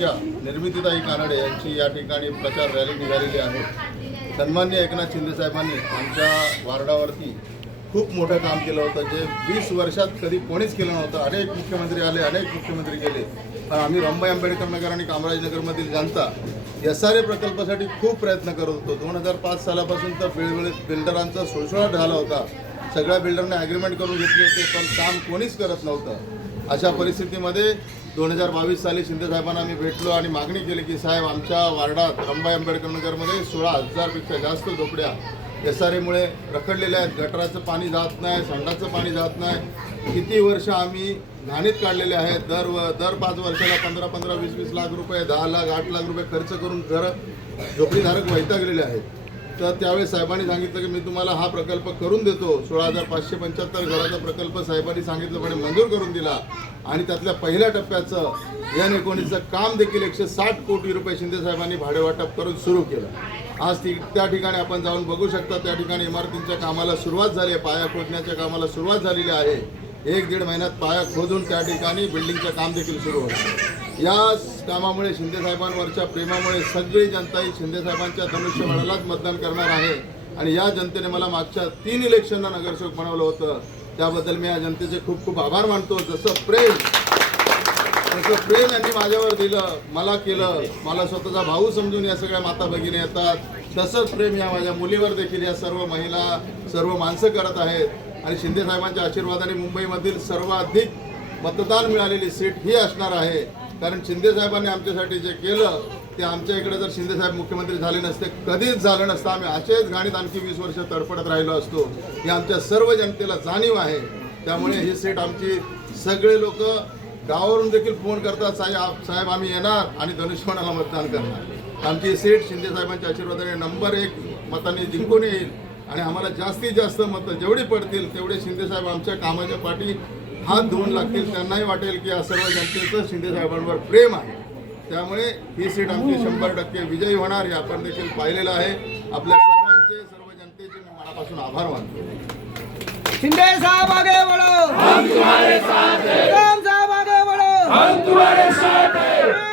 निर्मितीताई कानडे यांची या ठिकाणी प्रचार रॅली निघालेली आहे। सन्माननीय एकनाथ शिंदे साहेबांनी आमच्या वार्डावरती खूप मोठं काम केलं होतं, जे 20 वर्षात कधी कोणीच केलं नव्हतं। अनेक मुख्यमंत्री आले, अनेक मुख्यमंत्री गेले, पण आम्ही रंभाई आंबेडकर नगर आणि कामराजनगरमधील जनता SRA प्रकल्पासाठी खूप प्रयत्न करत होतो। 2005 सालापासून तर बिल्डरांचा सुळसुळाट झाला होता। सगळ्या बिल्डरने ॲग्रीमेंट करून घेतले होते, पण काम कोणीच करत नव्हतं। अशा परिस्थितीमध्ये 2022 साली शिंदे साहेबांना आम्ही भेटलो आणि मागणी केली की साहेब, आमच्या वार्डात रंभाई आंबेडकर नगरमध्ये 16,000पेक्षा जास्त झोपड्या SRAमुळे रखडलेल्या आहेत। गटाराचं पाणी जात नाही, संडाचं पाणी जात नाही। किती वर्ष आम्ही घाणीत काढलेले आहेत। दर 5 वर्षाला 15-15, 20-20 लाख रुपये, 10 लाख, 8 लाख रुपये खर्च करून झोपडीधारक वैतागलेले आहेत। तर त्यावेळेस साहेबांनी सांगितलं की मी तुम्हाला हा प्रकल्प करून देतो। 16,575 घराचा प्रकल्प साहेबांनी सांगितल्याप्रमाणे मंजूर करून दिला आणि त्यातल्या पहिल्या टप्प्याचं N19चं काम देखील 160 कोटी रुपये शिंदे साहेबांनी भाडेवाटप करून सुरू केलं। आज त्या ठिकाणी आपण जाऊन बघू शकता, त्या ठिकाणी इमारतींच्या कामाला सुरुवात झाली आहे, पाया खोदण्याच्या कामाला सुरुवात झालेली आहे। 1-1.5 महिन्यात पाया खोदून त्या ठिकाणी बिल्डिंगचं काम देखील सुरू होतं। या कामामुळे शिंदे साहेबांवरच्या प्रेमामुळे सगळी जनता ही शिंदे साहेबांच्या धनुष्यबाणालाच मतदान करणार आहे आणि या जनतेने मला मागच्या 3 इलेक्शनला नगरसेवक बनवलं होतं, त्याबद्दल मी या जनतेचे खूप खूप आभार मानतो। जसं प्रेम यांनी माझ्यावर दिलं, मला केलं, मला स्वतःचा भाऊ समजून या सगळ्या माता भगिनी येतात, तसंच प्रेम या माझ्या मुलीवर देखील या सर्व महिला, सर्व माणसं करत आहेत। आणि शिंदे साहेबांच्या आशीर्वादाने मुंबईमधील सर्वाधिक मतदान मिळालेली सीट ही असणार आहे, कारण शिंदे साहेबांनी आमच्यासाठी जे केलं ते आमच्या इकडे जर शिंदे साहेब मुख्यमंत्री झाले नसते, कधीच झालं नसतं। आम्ही असेच घाणीत आणखी 20 वर्ष तडफडत राहिलो असतो, ही आमच्या सर्व जनतेला जाणीव आहे। त्यामुळे ही सीट आमची, सगळे लोक गावावरून देखील फोन करतात, साहेब आम्ही येणार आणि धनुष्यबाणाला मतदान करणार। आमची सीट शिंदे साहेबांच्या आशीर्वादाने नंबर 1 मतांनी जिंकून येईल आणि आम्हाला जास्तीत जास्त मतं जेवढी पडतील तेवढे शिंदे साहेब आमच्या कामाच्या पाठी हात धुवून लागतील। त्यांनाही वाटेल की या सर्व जनतेचं शिंदे साहेबांवर प्रेम आहे, त्यामुळे ही सीट आमची 100% विजयी होणार हे आपण देखील पाहिलेलं आहे। आपल्या सर्वांचे, सर्व जनतेचे मी मनापासून आभार मानतो। शिंदे साहब आगे बढ़ो, हम तुम्हारे साथ हैं। राम साहब आगे बढ़ो, हम तुम्हारे साथ हैं।